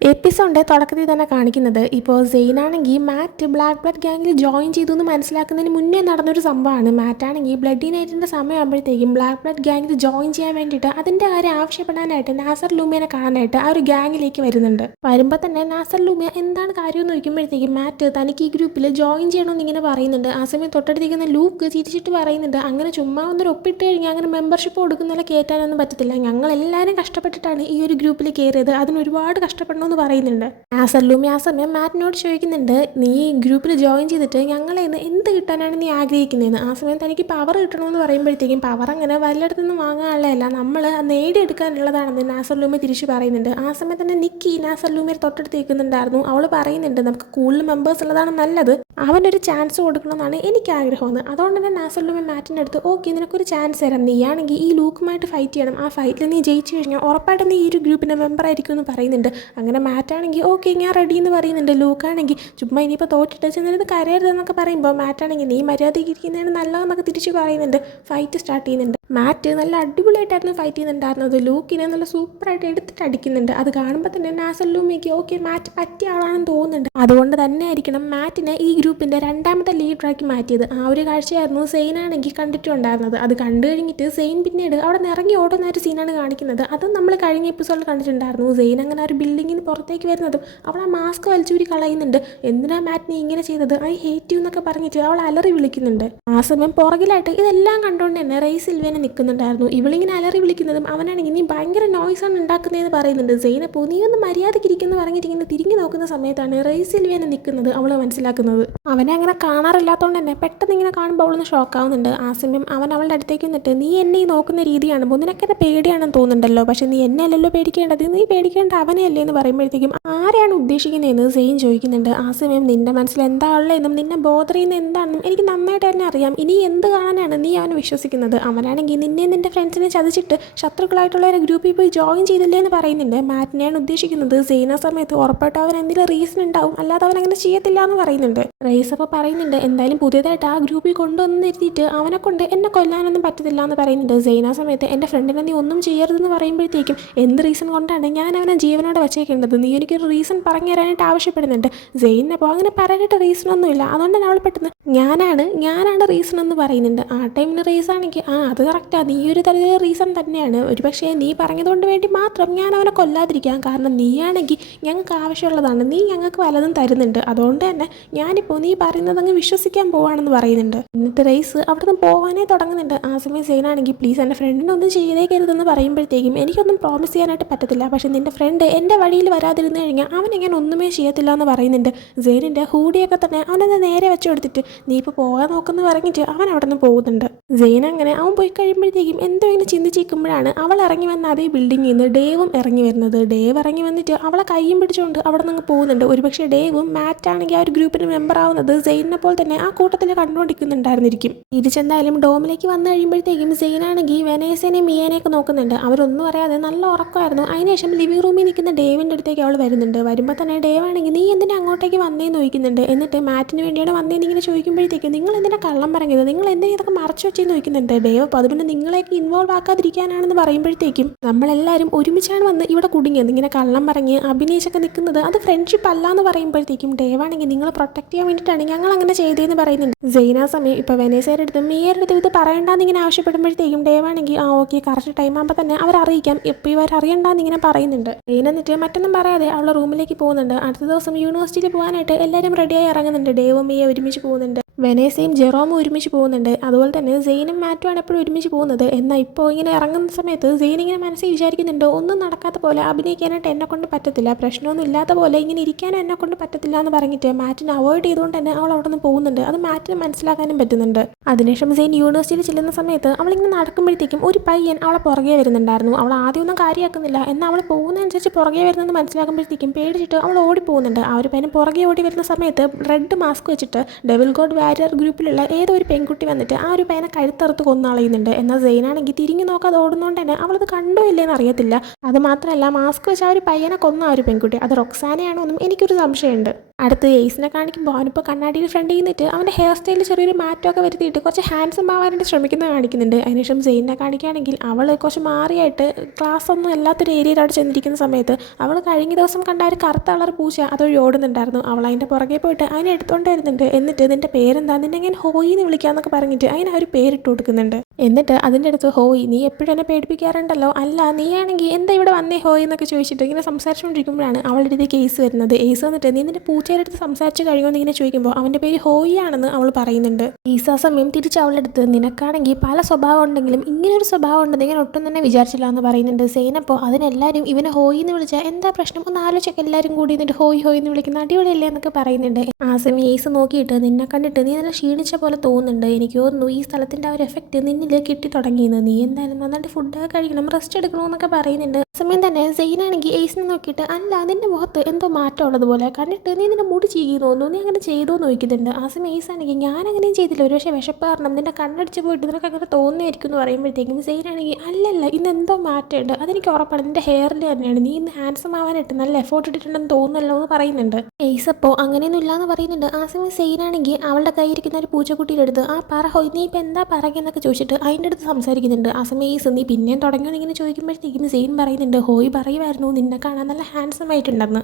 എപ്പിസോഡിന്റെ തുടക്കത്തിൽ തന്നെ കാണിക്കുന്നത് ഇപ്പോൾ സെയിനാണെങ്കിൽ മാറ്റ് ബ്ലാക്ക് ബ്ലഡ് ഗാങ്ങിൽ ജോയിൻ ചെയ്തു എന്ന് മനസ്സിലാക്കുന്നതിന് മുന്നേ നടന്നൊരു സംഭവമാണ്. മാറ്റാണെങ്കിൽ ബ്ലഡി നൈറ്റിന്റെ സമയമാകുമ്പോഴത്തേക്കും ബ്ലാക്ക് ബ്ലഡ് ഗാങ്ങിൽ ജോയിൻ ചെയ്യാൻ വേണ്ടിയിട്ട് അതിന്റെ കാര്യം ആവശ്യപ്പെടാനായിട്ട് നാസർ ലൂമിയനെ കാണാനായിട്ട് ആ ഒരു ഗാങ്ങിലേക്ക് വരുന്നുണ്ട്. വരുമ്പോൾ തന്നെ നാസർ ലൂമിയ എന്താണ് കാര്യം എന്ന് ചോദിക്കുമ്പോഴത്തേക്കും മാറ്റ് തനിക്ക് ഈ ഗ്രൂപ്പിൽ ജോയിൻ ചെയ്യണമെന്ന് ഇങ്ങനെ പറയുന്നുണ്ട്. ആ സമയം തൊട്ടടുത്തിരിക്കുന്ന ലൂക്ക് ചിരിച്ചിട്ട് പറയുന്നുണ്ട്, അങ്ങനെ ചുമ്മാ ഒന്നൊരു ഒപ്പിട്ട് കഴിഞ്ഞാൽ അങ്ങനെ മെമ്പർഷിപ്പ് കൊടുക്കുന്നതിൽ കയറ്റാനൊന്നും പറ്റത്തില്ല. ഞങ്ങൾ എല്ലാവരും കഷ്ടപ്പെട്ടിട്ടാണ് ഈ ഒരു ഗ്രൂപ്പിൽ കയറിയത്, അതിന് ഒരുപാട് കഷ്ടപ്പെടണം എന്ന് പറയുന്നുണ്ട്. നാസർ ലൂമി ആ സമയം മാറ്റിനോട് ചോദിക്കുന്നുണ്ട്, നീ ഗ്രൂപ്പിൽ ജോയിൻ ചെയ്തിട്ട് ഞങ്ങളെ എന്ത് കിട്ടാനാണ് നീ ആഗ്രഹിക്കുന്നതെന്ന്. ആ സമയം തനിക്ക് പവർ കിട്ടണമെന്ന് പറയുമ്പോഴത്തേക്കും പവർ അങ്ങനെ വല്ലയിടത്തുനിന്ന് വാങ്ങാനുള്ളതല്ല, നമ്മൾ നേടിയെടുക്കാനുള്ളതാണെന്ന് നാസർ ലൂമി തിരിച്ചു പറയുന്നുണ്ട്. ആ സമയത്ത് തന്നെ നിക്കി നാസർ ലൂമിയെ തൊട്ടടുത്ത് നിൽക്കുന്നുണ്ടായിരുന്നു. അവൾ പറയുന്നുണ്ട്, നമുക്ക് കൂടുതൽ മെമ്പേഴ്സ് ഉള്ളതാണ് നല്ലത്, അവനൊരു ചാൻസ് കൊടുക്കണമെന്നാണ് എനിക്ക് ആഗ്രഹമെന്ന്. അതുകൊണ്ട് തന്നെ നാസർ ലൂമി മാറ്റിൻ്റെ അടുത്ത്, ഓക്കെ നിനക്കൊരു ചാൻസ് തരാം, നീയാണെങ്കിൽ ഈ ലൂക്കുമായിട്ട് ഫൈറ്റ് ചെയ്യണം, ആ ഫൈറ്റിൽ നീ ജയിച്ചു കഴിഞ്ഞാൽ ഉറപ്പായിട്ടും നീ ഈ ഒരു ഗ്രൂപ്പിൻ്റെ മെമ്പർ ആയിരിക്കും എന്ന് പറയുന്നുണ്ട്. അങ്ങനെ മാറ്റാണെങ്കിൽ ഓക്കെ ഞാൻ റെഡി എന്ന് പറയുന്നുണ്ട്. ലൂക്കാണെങ്കിൽ ചുമ്മാ ഇനിയിപ്പോൾ തോറ്റിട്ട് ചെന്നിരുന്ന് കരയരുതെന്നൊക്കെ പറയുമ്പോൾ മാറ്റാണെങ്കിൽ നീ മര്യാദയ്ക്ക് ഇരിക്കുന്നതിന് നല്ലതെന്നൊക്കെ തിരിച്ച് പറയുന്നുണ്ട്. ഫൈറ്റ് സ്റ്റാർട്ട് ചെയ്യുന്നുണ്ട്. മാറ്റ് നല്ല അടിപൊളിയായിട്ടായിരുന്നു ഫൈറ്റ് ചെയ്യുന്നുണ്ടായിരുന്നത്. ലൂക്കിനെ നല്ല സൂപ്പറായിട്ട് എടുത്തിട്ട് അടിക്കുന്നുണ്ട്. അത് കാണുമ്പോൾ തന്നെ നാസർ ലൂമിക്ക് ഓക്കെ മാറ്റ് പറ്റിയ ആളാണെന്ന് തോന്നുന്നുണ്ട്. അതുകൊണ്ട് തന്നെ ആയിരിക്കണം മാറ്റിനെ ഈ ഗ്രൂപ്പിൻ്റെ രണ്ടാമത്തെ ലീഡറാക്കി മാറ്റിയത്. ആ ഒരു കാഴ്ചയായിരുന്നു സെയിനാണെങ്കിൽ കണ്ടിട്ടുണ്ടായിരുന്നത്. അത് കണ്ടു കഴിഞ്ഞിട്ട് സെയിൻ പിന്നീട് അവിടെ നിന്ന് ഇറങ്ങി ഓടുന്ന ഒരു സീനാണ് കാണിക്കുന്നത്. അതും നമ്മൾ കഴിഞ്ഞ എപ്പിസോഡിൽ കണ്ടിട്ടുണ്ടായിരുന്നു. സെയിൻ അങ്ങനെ ഒരു ബിൽഡിങ്ങിന് പുറത്തേക്ക് വരുന്നതും അവൾ ആ മാസ്ക് വലിച്ചൂരി കളയുന്നുണ്ട്. എന്തിനാ മാറ്റിനെ ഇങ്ങനെ ചെയ്തത്, ഐ ഹേറ്റ് യു എന്നൊക്കെ പറഞ്ഞിട്ട് അവൾ അലറി വിളിക്കുന്നുണ്ട്. ആ സമയം പുറകിലായിട്ട് ഇതെല്ലാം കണ്ടുകൊണ്ട് തന്നെ റൈ സിൽവേനെ നിൽക്കുന്നുണ്ടായിരുന്നു. ഇവളിങ്ങനെ അലറി വിളിക്കുന്നതും അവനാണെങ്കിൽ നീ ഭയങ്കര നോയ്സാണ് ഉണ്ടാക്കുന്നതെന്ന് പറയുന്നുണ്ട്. സെയിനപ്പോൾ നീ ഒന്ന് മര്യാദയ്ക്ക് ഇരിക്കുന്നു പറഞ്ഞിട്ട് ഇങ്ങനെ തിരിഞ്ഞു നോക്കുന്ന സമയത്താണ് റൈ സിൽവേനെ നിൽക്കുന്നത് അവൾ മനസ്സിലാക്കുന്നത്. അവനെ അങ്ങനെ കാണാറില്ലാത്തതുകൊണ്ട് തന്നെ പെട്ടെന്ന് ഇങ്ങനെ കാണുമ്പോൾ അവളൊന്ന് ഷോക്കാവുന്നുണ്ട്. ആ സമയം അവൻ അവളുടെ അടുത്തേക്ക് വന്നിട്ട്, നീ എന്നെ ഈ നോക്കുന്ന രീതിയാണ് നിനക്ക് എന്നെ പേടിയാണെന്ന് തോന്നുന്നുണ്ടല്ലോ, പക്ഷെ നീ എന്നെ അല്ലല്ലോ പേടിക്കേണ്ടത്, നീ പേടിക്കേണ്ട അവനെ അല്ലേ എന്ന് പറയുമ്പോഴത്തേക്കും ആരെയാണ് ഉദ്ദേശിക്കുന്നതെന്ന് സെയിൻ ചോദിക്കുന്നുണ്ട്. ആ സമയം നിന്റെ മനസ്സിൽ എന്താ ഉള്ളതെന്നും നിന്നെ ബോധർ ചെയ്യുന്ന എന്താണെന്നും എനിക്ക് നന്നായിട്ട് തന്നെ അറിയാം, ഇനി എന്ത് കാണാനാണ് നീ അവനെ വിശ്വസിക്കുന്നത്, അവനാണെങ്കിൽ നിന്നെ നിന്റെ ഫ്രണ്ട്സിനെ ചതിച്ചിട്ട് ശത്രുക്കളായിട്ടുള്ള ഒരു ഗ്രൂപ്പിൽ പോയി ജോയിൻ ചെയ്തില്ലേ എന്ന് പറയുന്നുണ്ട്. മാറ്റിനെയാണ് ഉദ്ദേശിക്കുന്നത്. സെയിൻ ആ സമയത്ത് ഉറപ്പായിട്ട് അവൻ എന്തെങ്കിലും റീസൺ ഉണ്ടാവും, അല്ലാതെ അവൻ അങ്ങനെ ചെയ്യത്തില്ല എന്ന് പറയുന്നുണ്ട്. റൈസ് അപ്പോൾ പറയുന്നുണ്ട്, എന്തായാലും പുതിയതായിട്ട് ആ ഗ്രൂപ്പിൽ കൊണ്ടുവന്ന് എത്തിയിട്ട് അവനെ കൊണ്ട് എന്നെ കൊല്ലാനൊന്നും പറ്റത്തില്ല എന്ന് പറയുന്നുണ്ട്. സെയിൻ ആ സമയത്ത് എൻ്റെ ഫ്രണ്ടിനെ നീ ഒന്നും ചെയ്യരുതെന്ന് പറയുമ്പോഴത്തേക്കും എന്ത് റീസൺ കൊണ്ടാണ് ഞാൻ അവനെ ജീവനോടെ വെച്ചേക്കേണ്ടത്, നീ എനിക്കൊരു റീസൺ പറഞ്ഞു തരാനായിട്ട് ആവശ്യപ്പെടുന്നുണ്ട്. സെയിൻ അപ്പോൾ അങ്ങനെ പറയാനായിട്ട് റീസണൊന്നുമില്ല, അതുകൊണ്ട് തന്നെ അവൾ പെട്ടെന്ന് ഞാനാണ് റീസൺ എന്ന് പറയുന്നുണ്ട്. ആ ടൈമിന് റീസൺ ആണെങ്കിൽ അത് കറക്റ്റാണ്, നീ ഒരു തരത്തിൽ റീസൺ തന്നെയാണ്, ഒരു പക്ഷേ നീ പറഞ്ഞതുകൊണ്ട് വേണ്ടി മാത്രം ഞാൻ അവനെ കൊല്ലാതിരിക്കാം, കാരണം നീയാണെങ്കിൽ ഞങ്ങൾക്ക് ആവശ്യമുള്ളതാണ്, നീ ഞങ്ങൾക്ക് വല്ലതും തരുന്നുണ്ട്, അതുകൊണ്ട് തന്നെ ഞാനിപ്പോൾ നീ പറയുന്നത് അങ്ങ് വിശ്വസിക്കാൻ പോവാണെന്ന് പറയുന്നുണ്ട്. എന്നിട്ട് റൈസ് അവിടെ നിന്ന് പോകാനേ തുടങ്ങുന്നുണ്ട്. ആ സമയം സെയിനാണെങ്കിൽ പ്ലീസ് എൻ്റെ ഫ്രണ്ടിനെ ഒന്നും ചെയ്തേക്കരുതെന്ന് പറയുമ്പോഴത്തേക്കും എനിക്കൊന്നും പ്രോമിസ് ചെയ്യാനായിട്ട് പറ്റത്തില്ല, പക്ഷേ നിൻ്റെ ഫ്രണ്ട് എൻ്റെ വഴിയിൽ വരാതിരുന്നു കഴിഞ്ഞാൽ അവൻ ഇങ്ങനെ ഒന്നുമേ ചെയ്യത്തില്ല എന്ന് പറയുന്നുണ്ട്. സെയിനിൻ്റെ ഹൂഡിയൊക്കെ തന്നെ അവനൊന്ന് നേരെ വെച്ച് കൊടുത്തിട്ട് നീ ഇപ്പോൾ പോകാൻ നോക്കുന്നു പറഞ്ഞിട്ട് അവൻ അവിടെ നിന്ന് പോകുന്നുണ്ട്. സെയിൻ അങ്ങനെ അവൻ പോയി കഴിയുമ്പോഴത്തേക്കും എന്തോ ഇങ്ങനെ ചിന്തിച്ചിരിക്കുമ്പോഴാണ് അവൾ ഇറങ്ങി വന്ന അതേ ബിൽഡിങ്ങിൽ നിന്ന് ഡേവും ഇറങ്ങി വരുന്നത്. ഡേവ് ഇറങ്ങി വന്നിട്ട് അവളെ കയ്യും പിടിച്ചുകൊണ്ട് അവിടെ നിന്ന് പോകുന്നുണ്ട്. ഒരുപക്ഷെ ഡേവും മാറ്റാണെങ്കിൽ ആ ഒരു ഗ്രൂപ്പിന് മെമ്പർ ആവുന്നത് സെയിനെ പോലെ തന്നെ ആ കൂട്ടത്തിൽ കണ്ടുകൊണ്ടിരിക്കുന്നുണ്ടായിരുന്നിരിക്കും. തിരിച്ചെന്തായാലും ഡോമിലേക്ക് വന്നു കഴിയുമ്പോഴത്തേക്കും സെയിനാണെങ്കിൽ വെനേസനെയും മിയേനെയൊക്കെ നോക്കുന്നുണ്ട്. അവരൊന്നും അറിയാതെ നല്ല ഉറക്കമായിരുന്നു. അതിനുശേഷം ലിവിംഗ് റൂമിൽ നിൽക്കുന്ന ഡേവിൻ്റെ അടുത്തേക്ക് അവൾ വരുന്നുണ്ട്. വരുമ്പോൾ തന്നെ ഡേവ് ആണെങ്കിൽ നീ എന്തിനാ അങ്ങോട്ടേക്ക് വന്നേന്ന് ചോദിക്കുന്നുണ്ട്. എന്നിട്ട് മാറ്റിന് വേണ്ടിയാണ് വന്നേന്ന് ഇങ്ങനെ ചോദിക്കുമ്പോഴത്തേക്കും നിങ്ങൾ എന്തിനാ കള്ളം പറഞ്ഞത്, നിങ്ങൾ എന്തിനാ ഇതൊക്കെ മറച്ചു വെച്ചെന്ന് ചോദിക്കുന്നുണ്ട്. ഡേവ് അപ്പോൾ അതുകൊണ്ട് നിങ്ങളേക്ക് ഇൻവോൾവ് ആക്കാതിരിക്കാനാണെന്ന് പറയുമ്പോഴത്തേക്കും നമ്മളെല്ലാവരും ഒരുമിച്ചാണ് വന്ന് ഇവിടെ കുടുങ്ങിയത്, ഇങ്ങനെ കള്ളം പറഞ്ഞ് അഭിനയിച്ചൊക്കെ നിൽക്കുന്നത് അത് ഫ്രണ്ട്ഷിപ്പ് അല്ല എന്ന് പറയുമ്പോഴത്തേക്കും ഡേവ് ആണെങ്കിൽ നിങ്ങൾ പ്രൊട്ടക്ട് ചെയ്യാൻ വേണ്ടിയിട്ടാണ് ഞങ്ങൾ അങ്ങനെ ചെയ്തതെന്ന് പറയുന്നുണ്ട്. സെയിന സമയം ഇപ്പോൾ വെനേസയുടെ അടുത്തും മിയയുടെ അടുത്തും ഇത് പറയണ്ടെന്ന് ഇങ്ങനെ ആവശ്യപ്പെടുമ്പോഴത്തേക്കും ഡേവ് ആണെങ്കിൽ ഓക്കെ കറക്റ്റ് ടൈം ആകുമ്പോൾ തന്നെ അവർ അറിയിക്കാം, ഇപ്പോൾ ഇവർ അറിയണ്ടെന്ന് ഇങ്ങനെ പറയുന്നുണ്ട്. സെയിൻ എന്നിട്ട് മറ്റൊന്നും പറയാതെ അവളുടെ റൂമിലേക്ക് പോകുന്നുണ്ട്. അടുത്ത ദിവസം യൂണിവേഴ്സിറ്റിയിൽ പോകാനായിട്ട് എല്ലാവരും റെഡിയായി ഇറങ്ങുന്നുണ്ട്. ഡേവും മിയ ഒരുമിച്ച് പോകുന്നുണ്ട്. വെനേസയും ജെറോമും ഒരുമിച്ച് പോകുന്നുണ്ട്. അതുപോലെ തന്നെ സെയിനും മാറ്റുമാണ് എപ്പോഴും ഒരുമിച്ച് പോകുന്നത്. എന്നാൽ ഇപ്പോൾ ഇങ്ങനെ ഇറങ്ങുന്ന സമയത്ത് സെയിൻ ഇങ്ങനെ മനസ്സിൽ വിചാരിക്കുന്നുണ്ട്, ഒന്നും നടക്കാത്ത പോലെ അഭിനയിക്കാനായിട്ട് എന്നെ കൊണ്ട് പറ്റത്തില്ല, പ്രശ്നമൊന്നും ഇല്ലാത്ത പോലെ ഇങ്ങനെ ഇരിക്കാനും എന്നെ കൊണ്ട് പറ്റത്തില്ല എന്ന് പറഞ്ഞിട്ട് മാറ്റിനെ അവോയ്ഡ് ചെയ്തുകൊണ്ട് തന്നെ അവൾ അവിടെ നിന്ന് പോകുന്നുണ്ട്. അത് മാറ്റിന് മനസ്സിലാക്കാനും പറ്റുന്നുണ്ട്. അതിനുശേഷം സെയിൻ യൂണിവേഴ്സിറ്റിയിൽ ചെല്ലുന്ന സമയത്ത് അവളിങ്ങനെ നടക്കുമ്പോഴത്തേക്കും ഒരു പയ്യൻ അവളെ പുറകെ വരുന്നുണ്ടായിരുന്നു. അവൾ ആദ്യമൊന്നും കാര്യമാക്കുന്നില്ല, എന്നാൽ അവൾ പോകുന്നതനുസരിച്ച് പുറകെ വരുന്നത് മനസ്സിലാക്കുമ്പോഴത്തേക്കും പേടിച്ചിട്ട് അവൾ ഓടി പോകുന്നുണ്ട്. ആ ഒരു പയ്യൻ പുറകെ ഓടി വരുന്ന സമയത്ത് റെഡ് മാസ്ക് വെച്ചിട്ട് ഡെവിൽ ഗോഡ് വാരിയർ ഗ്രൂപ്പിലുള്ള ഏതോ ഒരു പെൺകുട്ടി വന്നിട്ട് ആ ഒരു പയ്യനെ കഴുത്തറുത്ത് കൊന്നളയുന്നുണ്ട്. എന്നാൽ സെയിനാണെങ്കിൽ തിരിഞ്ഞു നോക്കാതെ ഓടുന്നതുകൊണ്ട് തന്നെ അവളത് കണ്ടോ ഇല്ലേന്ന് അറിയത്തില്ല. അത് മാത്രമല്ല മാസ്ക് വെച്ച് ആ ഒരു പയ്യനെ കൊന്ന ആ ഒരു പെൺകുട്ടി അത് റൊക്സാനയാണോ എന്നും എനിക്കൊരു സംശയമുണ്ട്. അടുത്ത് എയ്സിനെ കാണിക്കുമ്പോൾ അവനിപ്പോൾ കണ്ണാടിയിൽ ഫ്രണ്ട് നിന്നിട്ട് അവൻ്റെ ഹെയർ സ്റ്റൈലിൽ ചെറിയൊരു മാറ്റമൊക്കെ വരുത്തിയിട്ട് കുറച്ച് ഹാൻഡ്സം ആവാനായിട്ട് ശ്രമിക്കുന്നത് കാണിക്കുന്നുണ്ട്. അതിനുശേഷം സെയിനെ കാണിക്കുകയാണെങ്കിൽ അവൾ കുറച്ച് മാറിയായിട്ട് ക്ലാസ് ഒന്നും അല്ലാത്തൊരു ഏരിയയിൽ അവിടെ ചെന്നിരിക്കുന്ന സമയത്ത് അവൾ കഴിഞ്ഞ ദിവസം കണ്ട ഒരു കറുത്ത കളർ പൂച്ച അതൊഴി ഓടുന്നുണ്ടായിരുന്നു. അവൾ അതിൻ്റെ പുറകെ പോയിട്ട് അതിനെ എടുത്തുകൊണ്ട് വരുന്നുണ്ട്. എന്നിട്ട് നിൻ്റെ പേരെന്താ, നിന്നെ ഞാൻ ഹോയി എന്ന് വിളിക്കാമെന്നൊക്കെ പറഞ്ഞിട്ട് അതിന് ഒരു പേരിട്ട് കൊടുക്കുന്നുണ്ട്. എന്നിട്ട് അതിൻ്റെ അടുത്ത് ഹോയി നീ എപ്പോഴും എന്നെ പേടിപ്പിക്കാറുണ്ടല്ലോ, അല്ല നീയാണെങ്കിൽ എന്താ ഇവിടെ വന്നേ ഹോയി എന്നൊക്കെ ചോദിച്ചിട്ട് ഇങ്ങനെ സംസാരിച്ചുകൊണ്ടിരിക്കുമ്പോഴാണ് അവളുടെ അടുത്ത് കേസ് വരുന്നത്. കേസ് വന്നിട്ട് നീ നിൻ്റെ പൂച്ചയുടെ അടുത്ത് സംസാരിച്ച് കഴിയുമെന്ന് ഇങ്ങനെ ചോദിക്കുമ്പോൾ അവൻ്റെ പേര് ഹോയി ആണെന്ന് അവൾ പറയുന്നുണ്ട്. കേസ് ആ സമയം തിരിച്ച് അവളുടെ അടുത്ത് നിനക്കാണെങ്കിൽ പല സ്വഭാവം ഉണ്ടെങ്കിലും ഇങ്ങനൊരു സ്വഭാവം ഉണ്ടെന്ന് ഞാൻ ഒട്ടും തന്നെ വിചാരിച്ചില്ല എന്ന് പറയുന്നുണ്ട്. സെയിനപ്പോൾ അതിനെല്ലാവരും ഇവനെ ഹോയി എന്ന് വിളിച്ചാൽ എന്താ പ്രശ്നം, ഒന്ന് ആലോചിച്ചൊക്കെ എല്ലാവരും കൂടി എന്നിട്ട് ഹോയി ഹോയി എന്ന് വിളിക്കുന്ന അടിപൊളിയല്ലേ എന്നൊക്കെ പറയുന്നുണ്ട്. ആ സമയം ഏസ് നോക്കിയിട്ട് നിന്നെ കണ്ടിട്ട് നീ നല്ല ക്ഷീണിച്ച പോലെ തോന്നുന്നുണ്ട്, എനിക്ക് തോന്നുന്നു ഈ സ്ഥലത്തിൻ്റെ ആ ഒരു എഫക്റ്റ് നിന്നിൽ കിട്ടി തുടങ്ങിയെന്ന്, നീ എന്തായാലും നന്നായിട്ട് ഫുഡൊക്കെ കഴിക്കണം, റെസ്റ്റ് എടുക്കണമെന്നൊക്കെ പറയുന്നുണ്ട്. ആ സമയം തന്നെ സെയിനാണെങ്കിൽ ഏസിനെ നോക്കിയിട്ട് അല്ല നിന്റെ മുഖത്ത് എന്തോ മാറ്റം ഉള്ളതുപോലെ കണ്ടിട്ട് നീ നിന്റെ മുടി ചീകി തോന്നുന്നു, നീ അങ്ങനെ ചെയ്തോ നോക്കുന്നുണ്ട്. ആ സമയം ഏസ് ആണെങ്കിൽ ഞാൻ അങ്ങനെയും ചെയ്തില്ല, ഒരു പക്ഷേ വിശപ്പ് കാരണം നിന്റെ കണ്ണടിച്ച് പോയിട്ട് നിനക്ക് അങ്ങനെ തോന്നിയായിരിക്കും എന്ന് പറയുമ്പോഴത്തേക്കും സെയിനാണെങ്കിൽ അല്ലല്ല ഇന്ന് എന്തോ മാറ്റമുണ്ട്, അതെനിക്ക് ഉറപ്പാണ്, നിന്റെ ഹെയറിൽ തന്നെയാണ്, നീ ഇന്ന് ഹാൻഡ്സം ആവാനായിട്ട് നല്ല എഫോർട്ട് ഇട്ടിട്ടുണ്ടെന്ന് തോന്നുന്നല്ലോ എന്ന് പറയുന്നുണ്ട്. ഏസ് അപ്പോൾ അങ്ങനെയൊന്നും ഇല്ലാന്ന് പറയുന്നുണ്ട്. ആ സമയം സെയിനാണെങ്കിൽ അവളുടെ കയ്യിരിക്കുന്ന ഒരു പൂച്ചക്കുട്ടിയുടെ അടുത്ത് ആ പറ ഹോയ് നീ ഇപ്പം എന്താ പറയുന്നൊക്കെ ചോദിച്ചിട്ട് അതിൻ്റെ അടുത്ത് സംസാരിക്കുന്നുണ്ട്. ആ സമയം ഏസ് നീ പിന്നെയും തുടങ്ങിയോ ഇങ്ങനെ ചോദിക്കുമ്പോഴത്തേക്കും സെയിൻ പറയുന്നുണ്ട് ഹോയ് പറയുമായിരുന്നു നിന്നെ കാണാൻ നല്ല ഹാൻഡ്സം ആയിട്ടുണ്ടെന്ന്.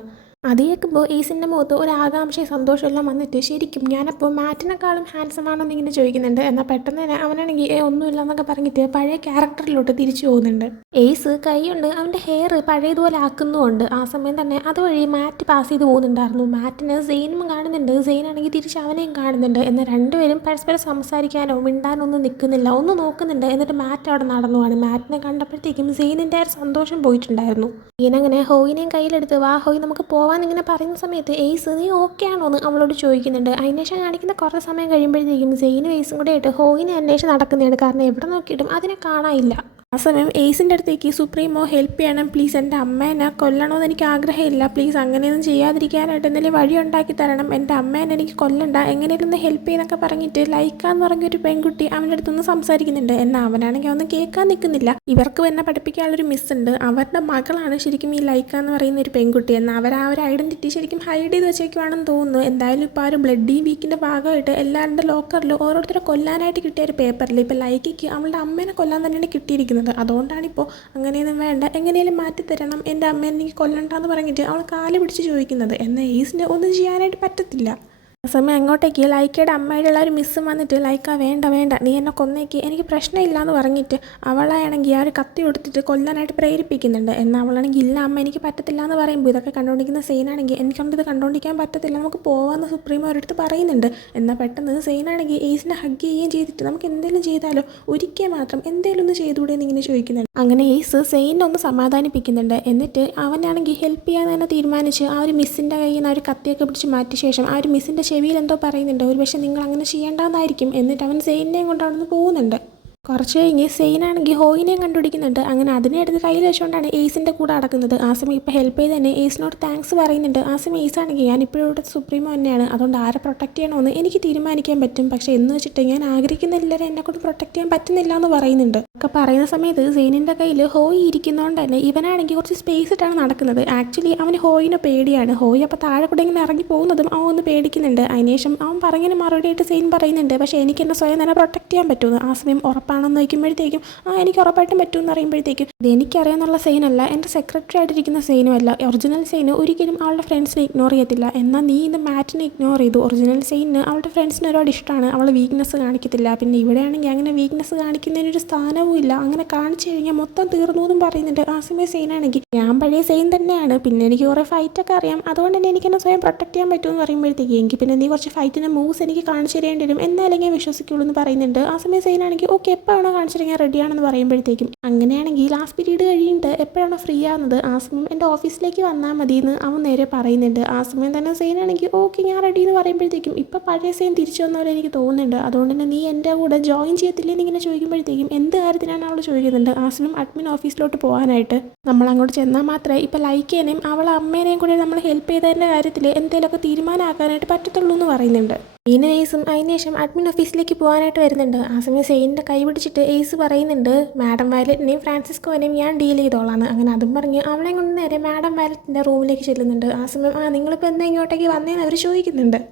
അത് കേൾക്കുമ്പോൾ ഏസിൻ്റെ മുഖത്ത് ഒരു ആകാംക്ഷയും സന്തോഷമെല്ലാം വന്നിട്ട് ശരിക്കും ഞാനപ്പോൾ മാറ്റിനെക്കാളും ഹാൻഡ്സം ആണോ എന്നിങ്ങനെ ചോദിക്കുന്നുണ്ട്. എന്നാൽ പെട്ടെന്ന് തന്നെ അവനാണെങ്കിൽ ഒന്നുമില്ല എന്നൊക്കെ പറഞ്ഞിട്ട് പഴയ ക്യാരക്ടറിലോട്ട് തിരിച്ചു പോകുന്നുണ്ട്. ഏസ് കൈ കൊണ്ട് അവൻ്റെ ഹെയർ പഴയതുപോലെ ആക്കുന്നുമുണ്ട്. ആ സമയം തന്നെ അതുവഴി മാറ്റ് പാസ് ചെയ്ത് പോകുന്നുണ്ടായിരുന്നു. മാറ്റിന് സെയിനും കാണുന്നുണ്ട്, സെയിനാണെങ്കിൽ തിരിച്ച് അവനെയും കാണുന്നുണ്ട്. എന്നാൽ രണ്ടുപേരും പരസ്പരം സംസാരിക്കാനോ മിണ്ടാനോ ഒന്നും നിൽക്കുന്നില്ല, ഒന്ന് നോക്കുന്നുണ്ട്. എന്നിട്ട് മാറ്റ് അവിടെ നടന്നു പോവാണ്. മാറ്റിനെ കണ്ടപ്പോഴത്തേക്കും സെയിനിൻ്റെ ആ ഒരു സന്തോഷം പോയിട്ടുണ്ടായിരുന്നു. സെയിനങ്ങനെ ഹോയിനെയും കയ്യിലെടുത്ത് വാ ഹോയ് നമുക്ക് പോവാൻ എന്നിങ്ങനെ പറയുന്ന സമയത്ത് ഏസ് നീ ഓക്കെ ആണോ എന്ന് അവളോട് ചോദിക്കുന്നുണ്ട്. അതിനുശേഷം കാണിക്കുന്ന കുറേ സമയം കഴിയുമ്പോഴത്തേക്കും സെയിനും ഏസും കൂടെ ആയിട്ട് ഹോയിനെ അന്വേഷണം നടക്കുന്നതാണ്. കാരണം എവിടെ നോക്കിയിട്ടും അതിനെ കാണാനില്ല. ആ സമയം ഏസിൻ്റെ അടുത്തേക്ക് സുപ്രീമോ ഹെൽപ്പ് ചെയ്യണം പ്ലീസ്, എൻ്റെ അമ്മേനെ കൊല്ലണമെന്ന് എനിക്ക് ആഗ്രഹമില്ല, പ്ലീസ് അങ്ങനെയൊന്നും ചെയ്യാതിരിക്കാനായിട്ട് എന്തെങ്കിലും വഴി ഉണ്ടാക്കി തരണം, എൻ്റെ അമ്മേനെ എനിക്ക് കൊല്ലണ്ട, എങ്ങനെയും ഒന്ന് ഹെൽപ്പ് ചെയ്യുന്നൊക്കെ പറഞ്ഞിട്ട് ലൈക്ക എന്ന് പറഞ്ഞൊരു പെൺകുട്ടി അവൻ്റെ അടുത്തൊന്ന് സംസാരിക്കുന്നുണ്ട്. എന്നാൽ അവനാണെങ്കിൽ ഒന്നും കേൾക്കാൻ നിൽക്കുന്നില്ല. ഇവർക്ക് എന്നെ പഠിപ്പിക്കാനുള്ളൊരു മിസ് ഉണ്ട്, അവരുടെ മകളാണ് ശരിക്കും ഈ ലൈക്ക എന്ന് പറയുന്ന ഒരു പെൺകുട്ടി. എന്നാൽ അവർ ആ ഒരു ഐഡൻറ്റിറ്റി ശരിക്കും ഹൈഡ് ചെയ്ത് വെച്ചേക്കുവാണെന്ന് തോന്നുന്നു. എന്തായാലും ഇപ്പോൾ ആ ഒരു ബ്ലഡി വീക്കിൻ്റെ ഭാഗമായിട്ട് എല്ലാവരുടെ ലോക്കറിൽ ഓരോരുത്തരെ കൊല്ലാനായിട്ട് കിട്ടിയ ഒരു പേപ്പറിൽ ഇപ്പോൾ ലൈക്കയ്ക്ക് അവളുടെ അമ്മേനെ കൊല്ലാൻ തന്നെയാണ് കിട്ടിയിരിക്കുന്നത്. അതുകൊണ്ടാണിപ്പോൾ അങ്ങനെയൊന്നും വേണ്ട, എങ്ങനെയും മാറ്റിത്തരണം, എൻ്റെ അമ്മേനെ എനിക്ക് കൊല്ലണ്ടെന്ന് പറഞ്ഞിട്ട് അവൾ കാല് പിടിച്ച് ചോദിക്കുന്നത്. എന്നാൽ ഏസിന് ഒന്നും ചെയ്യാനായിട്ട് പറ്റത്തില്ല. ആ സമയം അങ്ങോട്ടേക്ക് ലൈക്കയുടെ അമ്മയുടെ ഒരു മിസ്സും വന്നിട്ട് ലൈക്ക വേണ്ട വേണ്ട നീ എന്നെ കൊന്നേക്ക്, എനിക്ക് പ്രശ്നമില്ല എന്ന് പറഞ്ഞിട്ട് അവളാണെങ്കിൽ ആ ഒരു കത്തി കൊടുത്തിട്ട് കൊല്ലാനായിട്ട് പ്രേരിപ്പിക്കുന്നുണ്ട്. എന്നാൽ അവളാണെങ്കിൽ ഇല്ല അമ്മ എനിക്ക് പറ്റത്തില്ല എന്ന് പറയുമ്പോൾ ഇതൊക്കെ കണ്ടുകൊണ്ടിരിക്കുന്ന സെയിനാണെങ്കിൽ എനിക്കൊന്നും ഇത് കണ്ടുകൊണ്ടിരിക്കാൻ പറ്റത്തില്ല, നമുക്ക് പോകാമെന്ന് സുപ്രീമോ ഒരിടത്ത് പറയുന്നുണ്ട്. എന്നാൽ പെട്ടെന്ന് സെയിനാണെങ്കിൽ ഏസിനെ ഹഗ് ചെയ്യുകയും ചെയ്തിട്ട് നമുക്ക് എന്തെങ്കിലും ചെയ്താലോ, ഒരിക്കൽ മാത്രം എന്തെങ്കിലും ഒന്ന് ചെയ്തുകൂടെ എന്നിങ്ങനെ ചോദിക്കുന്നുണ്ട്. അങ്ങനെ ഏസ് സെയിനെ ഒന്ന് സമാധാനിപ്പിക്കുന്നുണ്ട്. എന്നിട്ട് അവനാണെങ്കിൽ ഹെൽപ്പ് ചെയ്യാൻ തന്നെ തീരുമാനിച്ച് ആ ഒരു മിസ്സിൻ്റെ കയ്യിൽ നിന്ന് ആ ഒരു കത്തിയൊക്കെ പിടിച്ച് മാറ്റിയ ശേഷം ആ ഒരു മിസ്സിൻ്റെ ചെവിയിൽ എന്തോ പറയുന്നുണ്ട്, ഒരു പക്ഷേ നിങ്ങൾ അങ്ങനെ ചെയ്യേണ്ടതെന്നായിരിക്കും. എന്നിട്ട് അവൻ സെയിനെയും കൊണ്ട് അവിടെ നിന്ന് പോകുന്നുണ്ട്. കുറച്ച് കഴിഞ്ഞ് സെയിനാണെങ്കിൽ ഹോയിനെയും കണ്ടുപിടിക്കുന്നുണ്ട്. അങ്ങനെ അതിനെ എടുത്ത് കയ്യിൽ വെച്ചുകൊണ്ടാണ് ഏസിൻ്റെ കൂടെ നടക്കുന്നത്. ആ സമയം ഇപ്പോൾ ഹെൽപ്പ് ചെയ്ത് തന്നെ ഏസിനോട് താങ്ക്സ് പറയുന്നുണ്ട്. ആ സമയം ഏസ് ആണെങ്കിൽ ഞാൻ ഇപ്പോഴും ഇവിടെ സുപ്രീമോ തന്നെയാണ്, അതുകൊണ്ട് ആരെ പ്രൊട്ടക്ട് ചെയ്യണമെന്ന് എനിക്ക് തീരുമാനിക്കാൻ പറ്റും, പക്ഷേ എന്ന് വെച്ചിട്ട് ഞാൻ ആഗ്രഹിക്കുന്ന എല്ലാവരും എന്നെക്കൊണ്ട് പ്രൊട്ടക്ട് ചെയ്യാൻ പറ്റുന്നില്ല എന്ന് പറയുന്നുണ്ട്. ഒക്കെ പറയുന്ന സമയത്ത് സെയിനിൻ്റെ കയ്യിൽ ഹോയി ഇരിക്കുന്നതുകൊണ്ട് തന്നെ ഇവനാണെങ്കിൽ കുറച്ച് സ്പേസ് ഇട്ടാണ് നടക്കുന്നത്. ആക്ച്വലി അവന് ഹോയിനെ പേടിയാണ്. ഹോയി അപ്പോൾ താഴെ കൂടെ ഇങ്ങനെ ഇറങ്ങി പോകുന്നതും അവൻ ഒന്ന് പേടിക്കുന്നുണ്ട്. അതിനുശേഷം അവൻ പറഞ്ഞതിന് മറുപടിയായിട്ട് സെയിൻ പറയുന്നുണ്ട് പക്ഷേ എനിക്ക് എന്നെ സ്വയം തന്നെ പ്രൊട്ടക്ട് ചെയ്യാൻ പറ്റുമെന്ന്. ആ സമയം ഉറപ്പാണെന്ന് വയ്ക്കുമ്പോഴത്തേക്കും എനിക്ക് ഉറപ്പായിട്ടും പറ്റുമെന്ന് അറിയുമ്പോഴത്തേക്കും ഇത് എനിക്കറിയാമെന്നുള്ള സെയിനല്ല, എൻ്റെ സെക്രട്ടറി ആയിട്ടിരിക്കുന്ന സെയിനും അല്ല, ഒറിജിനൽ സെയിന് ഒരിക്കലും അവളുടെ ഫ്രണ്ട്സിനെ ഇഗ്നോർ ചെയ്യത്തില്ല. എന്നാൽ നീ ഇന്ന് മാറ്റിനെ ഇഗ്നോർ ചെയ്തു. ഒറിജിനൽ സെയിന് അവളുടെ ഫ്രണ്ട്സിന് ഒരുപാട് ഇഷ്ടമാണ്, അവൾ വീക്ക്നെസ് കാണിക്കത്തില്ല. പിന്നെ ഇവിടെയാണെങ്കിൽ അങ്ങനെ വീക്ക്നെസ് കാണിക്കുന്നതിനൊരു സ്ഥാനവും ഇല്ല, അങ്ങനെ കാണിച്ചു കഴിഞ്ഞാൽ മൊത്തം തീർന്നു എന്നും പറയുന്നുണ്ട്. ആ സമയം സെയിനാണെങ്കിൽ ഞാൻ പഴയ സെയിൻ തന്നെയാണ്, പിന്നെ എനിക്ക് കുറേ ഫൈറ്റൊക്കെ അറിയാം, അതുകൊണ്ട് തന്നെ എനിക്ക് എന്നെ സ്വയം പ്രൊട്ടക്ട് ചെയ്യാൻ പറ്റുമെന്ന് പറയുമ്പോഴത്തേക്ക് എനിക്ക് പിന്നെ നീ കുറച്ച് ഫൈറ്റിൻ്റെ മൂവ്സ് എനിക്ക് കാണിച്ചു തരേണ്ടി വരും, എന്നാലും ഞാൻ വിശ്വസിക്കുള്ളൂ എന്ന് പറയുന്നുണ്ട്. ആ സമയം സെയിനാണെങ്കിൽ ഓക്കെ എപ്പോഴാണോ കാണിച്ചു തരാൻ റെഡിയാണെന്ന് പറയുമ്പോഴത്തേക്കും അങ്ങനെയാണെങ്കിൽ ലാസ്റ്റ് പീരീഡ് കഴിയുന്നുണ്ട് എപ്പോഴാണോ ഫ്രീ ആവുന്നത് ആ സമയം എൻ്റെ ഓഫീസിലേക്ക് വന്നാൽ മതി എന്ന് അവൻ നേരെ പറയുന്നുണ്ട്. ആ സമയം തന്നെ സെയിനാണെങ്കിൽ ഓക്കെ ഞാൻ റെഡി എന്ന് പറയുമ്പോഴത്തേക്കും ഇപ്പം പഴയ സെയിൻ തിരിച്ചു വന്ന പോലെ എനിക്ക് തോന്നുന്നുണ്ട്, അതുകൊണ്ട് തന്നെ നീ എൻ്റെ കൂടെ ജോയിൻ ചെയ്യത്തില്ലേ എന്നിങ്ങനെ ചോദിക്കുമ്പോഴത്തേക്കും എന്ത് കാര്യത്തിനാണ് അവൾ ചോദിക്കുന്നുണ്ട്. ആ സമയം അഡ്മിൻ ഓഫീസിലോട്ട് പോകാനായിട്ട് നമ്മൾ അങ്ങോട്ട് ചെന്നാൽ മാത്രമേ ഇപ്പം ലൈക്കേനെയും അവളെ അമ്മേനെയും കൂടെ നമ്മൾ ഹെൽപ്പ് ചെയ്തതിൻ്റെ കാര്യത്തിൽ എന്തെങ്കിലുമൊക്കെ തീരുമാനമാക്കാനായിട്ട് പറ്റത്തുള്ളൂ എന്ന് പറയുന്നുണ്ട്. സെയിനും എയ്സും അതിന് ശേഷം അഡ്മിൻ ഓഫീസിലേക്ക് പോകാനായിട്ട് വരുന്നുണ്ട്. ആ സമയം സെയിനിൻ്റെ കൈ പിടിച്ചിട്ട് എയ്സ് പറയുന്നുണ്ട് മാഡം വയലറ്റിനെയും ഫ്രാൻസിസ്കോനെയും ഞാൻ ഡീൽ ചെയ്തോളാന്ന്. അങ്ങനെ അതും പറഞ്ഞ് അവളെ കൊണ്ട് നേരെ മാഡം വയലറ്റിൻ്റെ റൂമിലേക്ക് ചെല്ലുന്നുണ്ട്. ആ സമയം നിങ്ങളിപ്പോൾ എന്താ ഇങ്ങോട്ടേക്ക് വന്നേന്ന് അവർ ചോദിക്കുന്നുണ്ട്.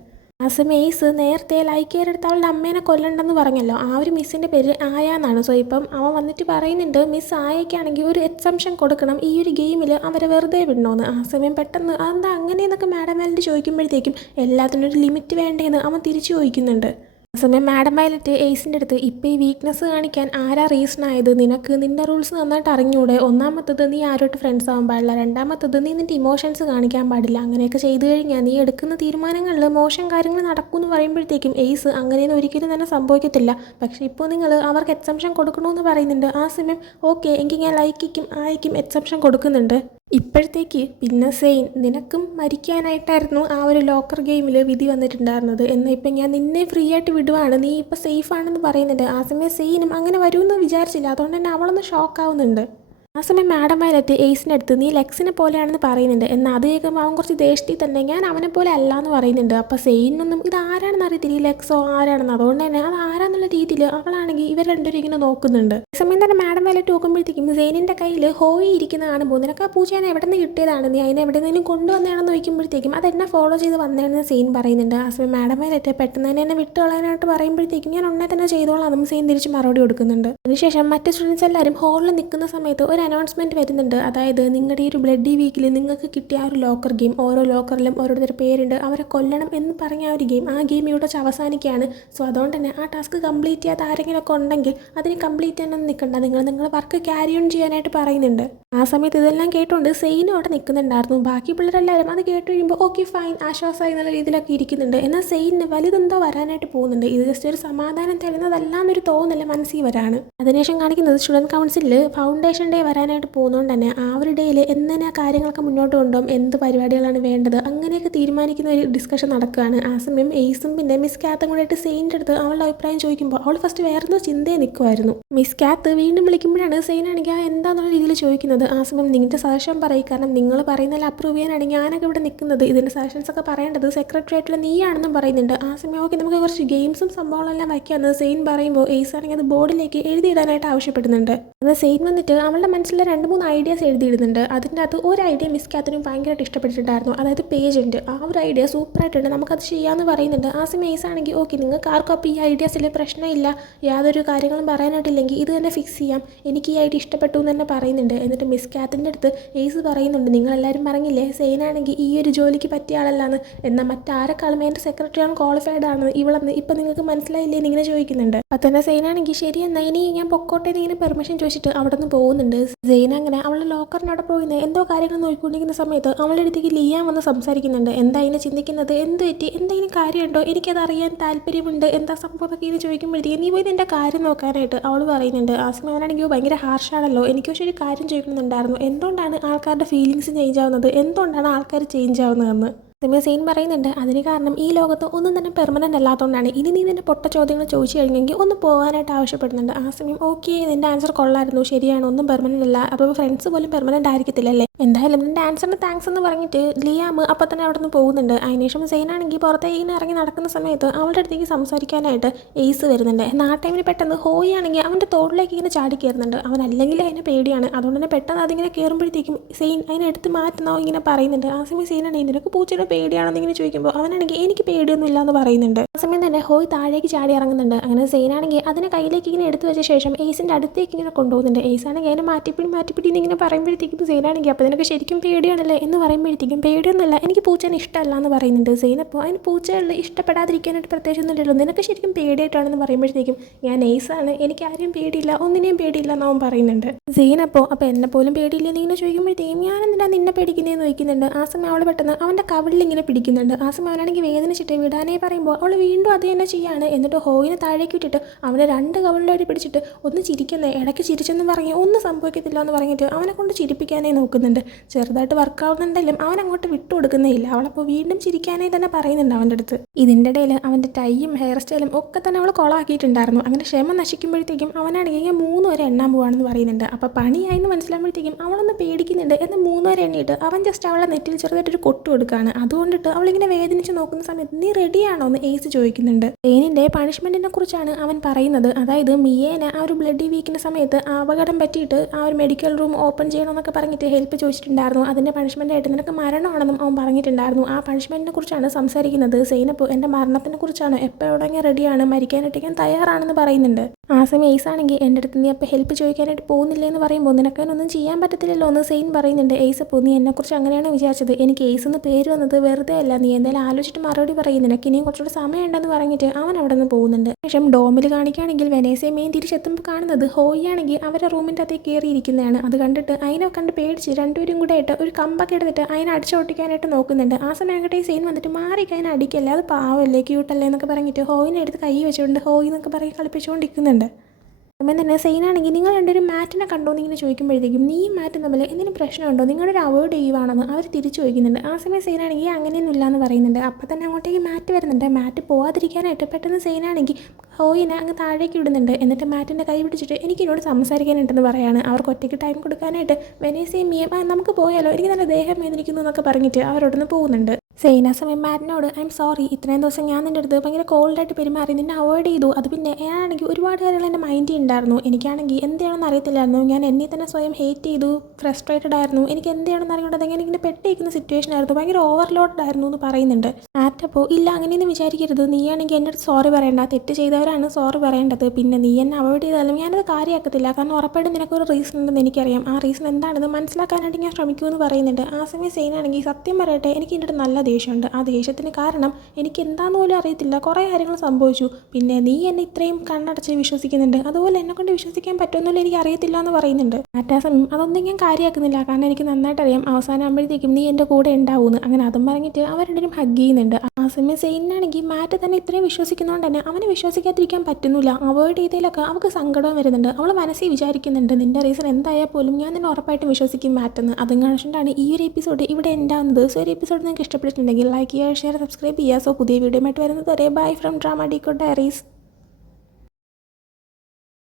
ആ സമയം എയ്സ് നേരത്തെ ലൈക്കയുടെ അടുത്ത് അവളുടെ അമ്മേനെ കൊല്ലണ്ടെന്ന് പറഞ്ഞല്ലോ, ആ ഒരു മിസ്സിൻ്റെ പേര് ആയ എന്നാണ്. സോ ഇപ്പം അവൻ വന്നിട്ട് പറയുന്നുണ്ട് മിസ് ആയയ്ക്കാണെങ്കിൽ ഒരു എക്സംഷൻ കൊടുക്കണം, ഈ ഒരു ഗെയിമിൽ അവരെ വെറുതെ വിടണമെന്ന്. ആ സമയം പെട്ടെന്ന് അതെന്താ അങ്ങനെയെന്നൊക്കെ മാഡം വയലറ്റ് ചോദിക്കുമ്പോഴത്തേക്കും എല്ലാത്തിനും ഒരു ലിമിറ്റ് വേണ്ടേന്ന് അവൻ തിരിച്ചു ചോദിക്കുന്നുണ്ട്. ആ സമയം മാഡം വയലറ്റ് എയ്സിൻ്റെ അടുത്ത് ഇപ്പോൾ ഈ വീക്ക്നെസ് കാണിക്കാൻ ആരാ റീസൺ ആയത്, നിനക്ക് നിൻ്റെ റൂൾസ് നന്നായിട്ട് അറിഞ്ഞൂടെ, ഒന്നാമത്തത് നീ ആരോട്ട് ഫ്രണ്ട്സ് ആവാൻ പാടില്ല, രണ്ടാമത്തത് നീ നിൻ്റെ ഇമോഷൻസ് കാണിക്കാൻ പാടില്ല, അങ്ങനെയൊക്കെ ചെയ്തു കഴിഞ്ഞാൽ നീ എടുക്കുന്ന തീരുമാനങ്ങളിൽ മോശം കാര്യങ്ങൾ നടക്കുമെന്ന് പറയുമ്പോഴത്തേക്കും എയ്സ് അങ്ങനെയൊന്നും ഒരിക്കലും തന്നെ സംഭവിക്കത്തില്ല, പക്ഷേ ഇപ്പോൾ നിങ്ങൾ അവർക്ക് എക്സംഷൻ കൊടുക്കണമെന്ന് പറയുന്നുണ്ട്. ആ സമയം ഓക്കെ എങ്കിൽ ഞാൻ ലൈക്കും ആയിക്കും എക്സംഷൻ കൊടുക്കുന്നുണ്ട്. ഇപ്പോഴത്തേക്ക് പിന്നെ സെയിൻ നിനക്കും മരിക്കാനായിട്ടായിരുന്നു ആ ഒരു ലോക്കർ ഗെയിമിൽ വിധി വന്നിട്ടുണ്ടായിരുന്നത്, എന്നാൽ ഇപ്പം ഞാൻ നിന്നെ ഫ്രീ ആയിട്ട് വിടുവാണ്, നീ ഇപ്പോൾ സേഫ് ആണെന്ന് പറയുന്നുണ്ട്. ആ സമയം സെയിനും അങ്ങനെ വരുമെന്ന് വിചാരിച്ചില്ല, അതുകൊണ്ട് തന്നെ അവളൊന്ന് ഷോക്കാവുന്നുണ്ട്. ആ സമയം മാഡം വയലറ്റ് എയ്സിൻ്റെ അടുത്ത് നീ ലെക്സിനെ പോലെയാണെന്ന് പറയുന്നുണ്ട്. എന്നാൽ അത് കേൾക്കുമ്പോൾ അവൻ കുറച്ച് ദേഷ്യത്തിൽ തന്നെ ഞാൻ അവനെ പോലെ അല്ല എന്ന് പറയുന്നുണ്ട്. അപ്പോൾ സെയിനൊന്നും ഇത് ആരാണെന്ന് അറിയത്തില്ല, ഈ ലെക്സോ ആരാണെന്ന്, അതുകൊണ്ട് തന്നെ അത് ആരാന്നുള്ള രീതിയിൽ അവളാണെങ്കിൽ ഇവർ രണ്ടുപേരും ഇങ്ങനെ നോക്കുന്നുണ്ട്. ഈ സമയം തന്നെ മാഡം വയലറ്റ് നോക്കുമ്പോഴത്തേക്കും സെയിനിൻ്റെ കയ്യിൽ ഹോയി ഇരിക്കുന്ന കാണുമ്പോൾ നിനക്ക് ആ പൂച്ച ഞാൻ എവിടെ നിന്ന് കിട്ടിയതാണ്, നീ അതിനെ എവിടെ നിന്നും കൊണ്ടുവന്നതാണെന്ന് ചോദിക്കുമ്പോഴത്തേക്കും അതെന്നെ ഫോളോ ചെയ്ത് വന്നതാണെന്ന് സെയിൻ പറയുന്നുണ്ട്. ആ സമയം മാഡം വയലറ്റ് പെട്ടെന്ന് തന്നെ എന്നെ വിട്ടുകളയാനായിട്ട് പറയുമ്പോഴത്തേക്കും ഞാൻ ഉടനെ തന്നെ ചെയ്തോളാം അതും സെയിൻ തിരിച്ച് മറുപടി കൊടുക്കുന്നുണ്ട്. അതിനുശേഷം മറ്റ് സ്റ്റുഡൻസ് എല്ലാവരും ഹോളിൽ നിൽക്കുന്ന സമയത്ത് ഒരു അനൗൺസ്മെൻറ്റ് വരുന്നുണ്ട്. അതായത് നിങ്ങളുടെ ഈ ഒരു ബ്ലഡി വീക്കിൽ നിങ്ങൾക്ക് കിട്ടിയ ആ ഒരു ലോക്കർ ഗെയിം, ഓരോ ലോക്കറിലും ഓരോരുത്തരുടെ പേരുണ്ട്, അവരെ കൊല്ലണം എന്ന് പറഞ്ഞ ആ ഒരു ഗെയിം, ആ ഗെയിം ഇവിടെ വെച്ച് അവസാനിക്കുകയാണ്. സോ അതുകൊണ്ട് തന്നെ ആ ടാസ്ക് കംപ്ലീറ്റ് ചെയ്യാത്ത ആരെങ്കിലുമൊക്കെ ഉണ്ടെങ്കിൽ അതിന് കംപ്ലീറ്റ് ചെയ്യാനൊന്നും നിൽക്കണ്ട, നിങ്ങളുടെ വർക്ക് ക്യാരി ഓൺ ചെയ്യാനായിട്ട് പറയുന്നുണ്ട്. ആ സമയത്ത് ഇതെല്ലാം കേട്ടുകൊണ്ട് സെയിനും അവിടെ നിൽക്കുന്നുണ്ടായിരുന്നു. ബാക്കി പിള്ളേരെല്ലാവരും അത് കേട്ട് കഴിയുമ്പോൾ ഓക്കെ ഫൈൻ ആശ്വാസമായി എന്നുള്ള രീതിയിലൊക്കെ ഇരിക്കുന്നുണ്ട്. എന്നാൽ സെയിനിന് വലുതെന്തോ വരാനായിട്ട് പോകുന്നുണ്ട്. ഇത് ജസ്റ്റ് ഒരു സമാധാനം തരുന്നതല്ല എന്നൊരു തോന്നല് മനസ്സിൽ വരാണ്. അതിനുശേഷം കാണിക്കുന്നത് സ്റ്റുഡൻറ് കൗൺസിലിൽ ഫൗണ്ടേഷൻ ഡേ വരാനായിട്ട് പോകുന്നതുകൊണ്ട് തന്നെ ആ ഒരു ഡേയിൽ എന്തിനാ കാര്യങ്ങളൊക്കെ മുന്നോട്ട് കൊണ്ടുപോകും, എന്ത് പരിപാടികളാണ് വേണ്ടത്, അങ്ങനെയൊക്കെ തീരുമാനിക്കുന്ന ഒരു ഡിസ്കഷൻ നടക്കുകയാണ്. ആ സമയം എയ്സും പിന്നെ മിസ് കാത്തും കൂടെ ആയിട്ട് സെയിൻ്റെ അടുത്ത് അവളുടെ അഭിപ്രായം ചോദിക്കുമ്പോൾ അവൾ ഫസ്റ്റ് വേറൊന്നും ചിന്തയെ നിൽക്കുമായിരുന്നു. മിസ് കാത്ത് വീണ്ടും വിളിക്കുമ്പോഴാണ് സെയിനാണെങ്കിൽ എന്താന്നുള്ള രീതിയിൽ ചോദിക്കുന്നത്. ആ സമയം നിങ്ങളുടെ സജഷൻ പറയും, കാരണം നിങ്ങൾ പറയുന്നതിൽ അപ്രൂവ് ചെയ്യാനാണ് ഞാനൊക്കെ ഇവിടെ നിൽക്കുന്നത്, ഇതിൻ്റെ സജഷൻസ് ഒക്കെ പറയേണ്ടത് സെക്രട്ടറിയായിട്ടുള്ള നീയാണെന്നും പറയുന്നുണ്ട്. ആ സമയം ഓക്കെ നമുക്ക് കുറച്ച് ഗെയിംസും സംഭവങ്ങളെല്ലാം വയ്ക്കാമെന്ന് സെയിൻ പറയുമ്പോൾ എയ്സ് ആണെങ്കിൽ അത് ബോർഡിലേക്ക് എഴുതിയിടാനായിട്ട് ആവശ്യപ്പെടുന്നുണ്ട്. എന്നാൽ സെയിൻ വന്നിട്ട് അവളുടെ മനസ്സിലെ 2-3 ഐഡിയാസ് എഴുതിയിടുന്നുണ്ട്. അതിൻ്റെ അകത്ത് ഒരു ഐഡിയ മിസ് കാത്തിനും ഭയങ്കരമായിട്ട് ഇഷ്ടപ്പെട്ടിട്ടുണ്ടായിരുന്നു, അതായത് പേജൻറ്റ്, ആ ഒരു ഐഡിയ സൂപ്പറായിട്ടുണ്ട്, നമുക്കത് ചെയ്യാമെന്ന് പറയുന്നുണ്ട്. ആ സമയം എയ്സ് ആണെങ്കിൽ ഓക്കെ നിങ്ങൾക്ക് ആർക്കും അപ്പോൾ ഈ ഐഡിയാസിൽ പ്രശ്നമില്ല, യാതൊരു കാര്യങ്ങളും പറയാനായിട്ടില്ലെങ്കിൽ ഇത് തന്നെ ഫിക്സ് ചെയ്യാം, എനിക്ക് ഈ ഐഡിയ ഇഷ്ടപ്പെട്ടു എന്ന് തന്നെ പറയുന്നുണ്ട്. എന്നിട്ട് മിസ് കാത്തിൻ്റെ അടുത്ത് എയ്സ് പറയുന്നുണ്ട് നിങ്ങളെല്ലാവരും പറഞ്ഞില്ലേ സെയിനാണെങ്കിൽ ഈ ഒരു ജോലിക്ക് പറ്റിയ ആളല്ലാന്ന്, എന്നാൽ മറ്റാരെക്കാളും എൻ്റെ സെക്രട്ടറിയാണ് ക്വാളിഫൈഡ് ആണെന്ന് ഇവളെന്ന് ഇപ്പം നിങ്ങൾക്ക് മനസ്സിലായില്ലേ എന്നിങ്ങനെ ചോദിക്കുന്നുണ്ട്. അപ്പം തന്നെ സെയിനാണെങ്കിൽ ശരി എന്നാൽ ഇനി ഞാൻ പൊക്കോട്ടെ എന്നിങ്ങനെ പെർമിഷൻ ചോദിച്ചിട്ട് അവിടെ നിന്ന് പോകുന്നുണ്ട്. സെയിൻ അങ്ങനെ അവളുടെ ലോക്കറിനവിടെ പോയിന്ന് എന്തോ കാര്യങ്ങൾ നോക്കിക്കൊണ്ടിരിക്കുന്ന സമയത്ത് അവളുടെ അടുത്തേക്ക് ലിയാൻ വന്ന് സംസാരിക്കുന്നുണ്ട്. എന്താ ഇതിനെ ചിന്തിക്കുന്നത്, എന്ത് പറ്റി, എന്തെങ്കിലും കാര്യമുണ്ടോ, എനിക്കത് അറിയാൻ താല്പര്യമുണ്ട്, എന്താ സംഭവം എന്നൊക്കെ ഇങ്ങനെ ചോദിക്കുമ്പോഴത്തേക്ക് നീ പോയി നിൻ്റെ കാര്യം നോക്കാനായിട്ട് അവൾ പറയുന്നുണ്ട്. ആ സമയം അവനാണെങ്കിൽ ഭയങ്കര ഹാർഷാണല്ലോ, എനിക്ക് പക്ഷേ ഒരു കാര്യം ചോദിക്കുന്നുണ്ടായിരുന്നു, എന്തുകൊണ്ടാണ് ആൾക്കാരുടെ ഫീലിങ്സ് ചേഞ്ച് ആവുന്നത്, എന്തുകൊണ്ടാണ് ആൾക്കാർ ചേഞ്ച് ആവുന്നതെന്ന്. സമയം സെയിൻ പറയുന്നുണ്ട് അതിന് കാരണം ഈ ലോകത്ത് ഒന്നും തന്നെ പെർമനൻ്റ് അല്ലാത്തതുകൊണ്ടാണ്, ഇനി നീ നിൻ്റെ പൊട്ട ചോദ്യങ്ങൾ ചോദിച്ചു കഴിഞ്ഞെങ്കിൽ ഒന്ന് പോകാനായിട്ട് ആവശ്യപ്പെടുന്നുണ്ട്. ആ സമയം ഓക്കെ നിൻ്റെ ആൻസർ കൊള്ളായിരുന്നു, ശരിയാണ്, ഒന്നും പെർമനൻ്റ് അല്ല, അപ്പോൾ ഫ്രണ്ട്സ് പോലും പെർമനൻ്റ് ആയിരിക്കത്തില്ലല്ലേ, എന്തായാലും നിൻ്റെ ആൻസറിന് താങ്ക്സ് എന്ന് പറഞ്ഞിട്ട് ലിയാം അപ്പം തന്നെ അവിടെ നിന്ന് പോകുന്നുണ്ട്. അതിനുശേഷം സെയിനാണെങ്കിൽ പുറത്തേക്ക് ഇങ്ങനെ ഇറങ്ങി നടക്കുന്ന സമയത്ത് അവളുടെ അടുത്തേക്ക് സംസാരിക്കാനായിട്ട് എയ്സ് വരുന്നുണ്ട്. എന്നാൽ ആ ടൈമിൽ പെട്ടെന്ന് ഹോയി ആണെങ്കിൽ അവൻ്റെ തോളിലേക്ക് ഇങ്ങനെ ചാടി കയറുന്നുണ്ട്. അവൻ അല്ലെങ്കിൽ അതിനെ പേടിയാണ്, അതുകൊണ്ട് തന്നെ പെട്ടെന്ന് അതിങ്ങനെ കയറുമ്പോഴത്തേക്കും സെയിൻ അതിനെ എടുത്ത് മാറ്റുന്നോ ഇങ്ങനെ പറയുന്നുണ്ട്. ആ സമയം സെയിനാണെങ്കിൽ നിനക്ക് പൂച്ചയുടെ പേടിയാണെന്ന് ഇങ്ങനെ ചോദിക്കുമ്പോൾ അവനാണെങ്കിൽ എനിക്ക് പേടിയൊന്നും ഇല്ല എന്ന് പറയുന്നുണ്ട്. ആ സമയം തന്നെ ഹോയ് താഴേക്ക് ചാടി ഇറങ്ങുന്നുണ്ട്. അങ്ങനെ സെയിനാണെങ്കിൽ അതിനെ കയ്യിലേക്ക് ഇങ്ങനെ എടുത്തു വെച്ച ശേഷം എയ്സിൻ്റെ അടുത്തേക്ക് ഇങ്ങനെ കൊണ്ടുപോകുന്നുണ്ട്. എയ്സാണെങ്കിൽ അതിനെ മാറ്റിപ്പിടി എന്നിങ്ങനെ പറയുമ്പോഴത്തേക്കും സെയിനാണെങ്കിൽ അപ്പോൾ നിനക്ക് ശരിക്കും പേടിയാണല്ലേ എന്ന് പറയുമ്പോഴത്തേക്കും പേടിയൊന്നുമില്ല, എനിക്ക് പൂച്ചേനെ ഇഷ്ടമല്ല എന്ന് പറയുന്നുണ്ട്. സെയിൻ അപ്പോൾ അതിന് പൂച്ചകളിൽ ഇഷ്ടപ്പെടാതിരിക്കാനായിട്ട് പ്രത്യേകിച്ചൊന്നുമില്ലല്ലോ, നിനക്ക് ശരിക്കും പേടിയായിട്ടാണെന്ന് പറയുമ്പോഴത്തേക്കും ഞാൻ എയ്സാണ്, എനിക്ക് ആരെയും പേടിയില്ല, ഒന്നിനെയും പേടിയില്ല എന്നവൻ പറയുന്നുണ്ട്. സെയിൻ അപ്പോൾ എന്നെ പോലും പേടിയില്ല എന്നിങ്ങനെ ചോദിക്കുമ്പോഴത്തേക്കും ഞാൻ എന്തിനാ നിന്നെ പേടിക്കുന്നതെന്ന് ചോദിക്കുന്നുണ്ട്. ആ സമയം അവൾ പെട്ടെന്ന് അവൻ്റെ കവിളിൽ ഇങ്ങനെ പിടിക്കുന്നുണ്ട്. ആ സമയം അവനാണെങ്കിൽ വേദനിച്ചിട്ട് വിടാനേ പറയുമ്പോൾ അവൾ വീണ്ടും അത് തന്നെ ചെയ്യാണ്. എന്നിട്ട് ഹോയിനെ താഴേക്ക് വിട്ടിട്ട് അവനെ 2 കവിളിലോട്ട് പിടിച്ചിട്ട് ഒന്ന് ചിരിക്കുന്നേ, ഇടയ്ക്ക് ചിരിച്ചെന്ന് പറഞ്ഞ് ഒന്നും സംഭവിക്കത്തില്ല എന്ന് പറഞ്ഞിട്ട് അവനെ കൊണ്ട് ചിരിപ്പിക്കാനേ നോക്കുന്നുണ്ട്. നോക്കുന്നുണ്ട്. ചെറുതായിട്ട് വർക്കാവുന്നുണ്ടെങ്കിലും അവൻ അങ്ങോട്ട് വിട്ടു കൊടുക്കുന്നേ ഇല്ല. അവളപ്പോൾ വീണ്ടും ചിരിക്കാനായി തന്നെ പറയുന്നുണ്ട് അവൻ്റെ അടുത്ത്. ഇതിൻ്റെ ഇടയിൽ അവൻ്റെ ടൈയും ഹെയർ സ്റ്റൈലും ഒക്കെ തന്നെ അവൾ കൊളാക്കിയിട്ടുണ്ടായിരുന്നു. അങ്ങനെ ക്ഷമ നശിക്കുമ്പോഴത്തേക്കും അവനാണെങ്കിൽ 3 വരെ എണ്ണാൻ പോവാണെന്ന് പറയുന്നുണ്ട്. അപ്പോൾ പണിയായെന്ന് മനസ്സിലാകുമ്പോഴത്തേക്കും അവളൊന്ന് പേടിക്കുന്നുണ്ട്. എന്നാൽ 3 വരെ എണ്ണിയിട്ട് അവൻ ജസ്റ്റ് അവളെ നെറ്റിൽ ചെറുതായിട്ടൊരു കൊട്ട് കൊടുക്കുകയാണ്. അതുകൊണ്ടിട്ട് അവളിങ്ങനെ വേദനിച്ച് നോക്കുന്ന സമയത്ത് നീ റെഡിയാണോ എന്ന് ഏസ് ചോദിക്കുന്നുണ്ട്. സെയിനിൻ്റെ പണിഷ്മെൻറ്റിനെ കുറിച്ചാണ് അവൻ പറയുന്നത്. അതായത് മിയേനെ ആ ഒരു ബ്ലഡി വീക്കിൻ്റെ സമയത്ത് അപകടം പറ്റിയിട്ട് ആ ഒരു മെഡിക്കൽ റൂം ഓപ്പൺ ചെയ്യണമെന്നൊക്കെ പറഞ്ഞിട്ട് ഹെൽപ്പ് ചോദിച്ചിട്ടുണ്ടായിരുന്നു. അതിൻ്റെ പണിഷ്മെൻറ്റായിട്ട് നിനക്ക് മരണമാണെന്നും അവൻ പറഞ്ഞിട്ടുണ്ടായിരുന്നു. ആ പണിഷ്മെൻറ്റിനെ കുറിച്ചാണ് സംസാരിക്കുന്നത്. സെയിനപ്പോൾ എൻ്റെ മരണത്തിനെ കുറിച്ചാണ് എപ്പോഴെങ്കിൽ റെഡിയാണ്, മരിക്കാനായിട്ട് ഞാൻ തയ്യാറാണെന്ന് പറയുന്നുണ്ട്. ആ സമയം ഏസ് ആണെങ്കിൽ എൻ്റെ അടുത്ത് നീ അപ്പോൾ ഹെൽപ്പ് ചോദിക്കാനായിട്ട് പോകുന്നില്ലേ എന്ന് പറയുമ്പോൾ നിനക്കതിനൊന്നും ചെയ്യാൻ പറ്റത്തില്ലല്ലോ എന്ന് സെയിൻ പറയുന്നുണ്ട്. ഏസ് അപ്പോൾ നീ എന്നെക്കുറിച്ച് അങ്ങനെയാണ് വിചാരിച്ചത്, എനിക്ക് ഏസ് എന്ന് പേര് വന്നത് വെറുതെ അല്ല, നീ എന്തായാലും ആലോചിച്ചിട്ട് മറുപടി പറയും, നിനക്ക് ഇനിയും കുറച്ചുകൂടി സമയമുണ്ടെന്ന് പറഞ്ഞിട്ട് അവൻ അവിടെ നിന്ന് പോകുന്നുണ്ട്. ശേഷം ഡോമിൽ കാണിക്കുകയാണെങ്കിൽ വെനേസയെ മെയിൻ തിരിച്ചെത്തുമ്പോൾ കാണുന്നത് ഹോയി ആണെങ്കിൽ അവരുടെ റൂമിൻ്റെ അകത്തേക്ക് കയറിയിരിക്കുന്നതാണ്. അത് കണ്ടിട്ട് അതിനെ കണ്ട് പേടിച്ച് രണ്ടുപേരും കൂടെ ആയിട്ട് ഒരു കമ്പൊക്കെ എടുത്തിട്ട് അതിനെ അടിച്ചോട്ടിക്കാനായിട്ട് നോക്കുന്നുണ്ട്. ആ സമയം അങ്ങോട്ടേ സെയിൻ വന്നിട്ട് മാറിക്ക് അതിനെ അടിക്കല്ലേ, അത് പാവല്ലേ ക്യൂട്ടല്ലേ എന്നൊക്കെ പറഞ്ഞിട്ട് ഹോയിനെ എടുത്ത് കൈ വെച്ചുകൊണ്ട് ഹോയി എന്നൊക്കെ പറഞ്ഞ് കളിപ്പിച്ചുകൊണ്ടിരിക്കുന്നുണ്ട്. അപ്പം തന്നെ സെയിനാണെങ്കിൽ നിങ്ങൾ രണ്ടൊരു മാറ്റിനെ കണ്ടോ എന്നിങ്ങനെ ചോദിക്കുമ്പോഴത്തേക്കും നീ മാറ്റും തമ്മിൽ എന്തെങ്കിലും പ്രശ്നമുണ്ടോ, നിങ്ങളൊരു അവോയ്ഡ് ചെയ്യുവാണെന്ന് അവർ തിരിച്ചു ചോദിക്കുന്നുണ്ട്. ആ സമയം സെയിനാണെങ്കിൽ അങ്ങനെയൊന്നും ഇല്ലയെന്ന് പറയുന്നുണ്ട്. അപ്പം തന്നെ അങ്ങോട്ടേക്ക് മാറ്റ് വരുന്നുണ്ട്. മാറ്റ് പോവാതിരിക്കാനായിട്ട് പെട്ടെന്ന് സെയിനാണെങ്കിൽ ഹോയിനെ അങ്ങ് താഴേക്ക് ഇടുന്നുണ്ട്. എന്നിട്ട് മാറ്റിൻ്റെ കൈ പിടിച്ചിട്ട് എനിക്കിനോട് സംസാരിക്കാനുണ്ടെന്ന് പറയാണ്. അവർക്ക് ഒറ്റയ്ക്ക് ടൈം കൊടുക്കാനായിട്ട് വെനേസയും മിയം നമുക്ക് പോയാലോ, എനിക്ക് നല്ല ദേഹം വേദനിക്കുന്നു എന്നൊക്കെ പറഞ്ഞിട്ട് അവരോടൊന്ന് പോകുന്നുണ്ട്. സെയിൻ ആ സമയം മാറ്റിനോട് ഐ എം സോറി, ഇത്രയും ദിവസം ഞാൻ നിൻ്റെ അടുത്ത് ഭയങ്കര കോൾഡായിട്ട് പെരുമാറി, നിന്നെ അവോയ്ഡ് ചെയ്തു. അത് പിന്നെ ഞാനാണെങ്കിൽ ഒരുപാട് കാര്യങ്ങൾ എൻ്റെ മൈൻഡിൽ ഉണ്ടായിരുന്നു, എനിക്കാണെങ്കിൽ എന്ത് ചെയ്യണമെന്ന് അറിയത്തില്ലായിരുന്നു, ഞാൻ എന്നെ തന്നെ സ്വയം ഹേറ്റ് ചെയ്തു, ഫ്രസ്ട്രേറ്റഡ് ആയിരുന്നു, എനിക്ക് എന്ത് ചെയ്യണമെന്ന് അറിയാണ്ട് അതെങ്ങനെ ഇങ്ങനെ പെട്ടിരിക്കുന്ന സിറ്റുവേഷൻ ആയിരുന്നു, ഭയങ്കര ഓവർലോഡ് ആയിരുന്നു എന്ന് പറയുന്നുണ്ട്. മാറ്റപ്പോൾ ഇല്ല അങ്ങനെയൊന്നും വിചാരിക്കരുത്, നീയാണെങ്കിൽ എൻ്റെ അടുത്ത് സോറി പറയേണ്ട, തെറ്റ് ചെയ്തവരാണ് സോറി പറയേണ്ടത്, പിന്നെ നീ എന്നെ അവോയ്ഡ് ചെയ്താലും ഞാനത് കാര്യമാക്കത്തില്ല, കാരണം ഉറപ്പായിട്ടും നിനക്കൊരു റീസൺ ഉണ്ടെന്ന് എനിക്കറിയാം, ആ റീസൺ എന്താണെന്ന് മനസ്സിലാക്കാനായിട്ട് ഞാൻ ശ്രമിക്കുമെന്ന് പറയുന്നുണ്ട്. ആ സമയം സെയിനാണെങ്കിൽ സത്യം പറയട്ടെ എനിക്ക് എൻ്റെ അടുത്ത് നല്ല ദേഷ്യമുണ്ട്, ആ ദേഷ്യത്തിന് കാരണം എനിക്ക് എന്താണെന്ന് പോലും അറിയത്തില്ല, കുറേ കാര്യങ്ങൾ സംഭവിച്ചു, പിന്നെ നീ എന്നെ ഇത്രയും കണ്ണടച്ച് വിശ്വസിക്കുന്നുണ്ട്, അതുപോലെ എന്നെ കൊണ്ട് വിശ്വസിക്കാൻ പറ്റുമെന്നല്ല എനിക്ക് അറിയത്തില്ല എന്ന് പറയുന്നുണ്ട്. ആ സമയം അതൊന്നും ഞാൻ കാര്യമാക്കുന്നില്ല, കാരണം എനിക്ക് നന്നായിട്ട് അറിയാം അവസാനം ആകുമ്പോഴത്തേക്കും നീ എൻ്റെ കൂടെ ഉണ്ടാവുമെന്ന്. അങ്ങനെ അതും പറഞ്ഞിട്ട് അവർ രണ്ടും ഹഗ് ചെയ്യുന്നുണ്ട്. ആ സമയം സെയിനാണെങ്കിൽ മാറ്റ് തന്നെ ഇത്രയും വിശ്വസിക്കുന്നതുകൊണ്ട് തന്നെ അവനെ വിശ്വസിക്കാതിരിക്കാൻ പറ്റുന്നില്ല. അവോയ്ഡ് ചെയ്തതിലൊക്കെ അവൾക്ക് സങ്കടവും വരുന്നുണ്ട്. അവൾ മനസ്സിൽ വിചാരിക്കുന്നുണ്ട് നിൻ്റെ റീസൺ എന്തായാൽ പോലും ഞാൻ നിന്നെ ഉറപ്പായിട്ടും വിശ്വസിക്കും മാറ്റെന്ന്. അതും കാണിച്ചിട്ടാണ് ഈ ഒരു എപ്പിസോഡ് ഇവിടെ ഉണ്ടാകുന്നത്. സോ ഒരു എപ്പിസോഡ് നിങ്ങൾക്ക് ഇഷ്ടപ്പെട്ടിട്ടുണ്ടെങ്കിൽ ലൈക്ക് ചെയ്യുക, ഷെയർ, സബ്സ്ക്രൈബ് ചെയ്യുക. സോ പുതിയ വീഡിയോ ആയിട്ട് വരുന്നത് വരെ bye from drama decode diaries.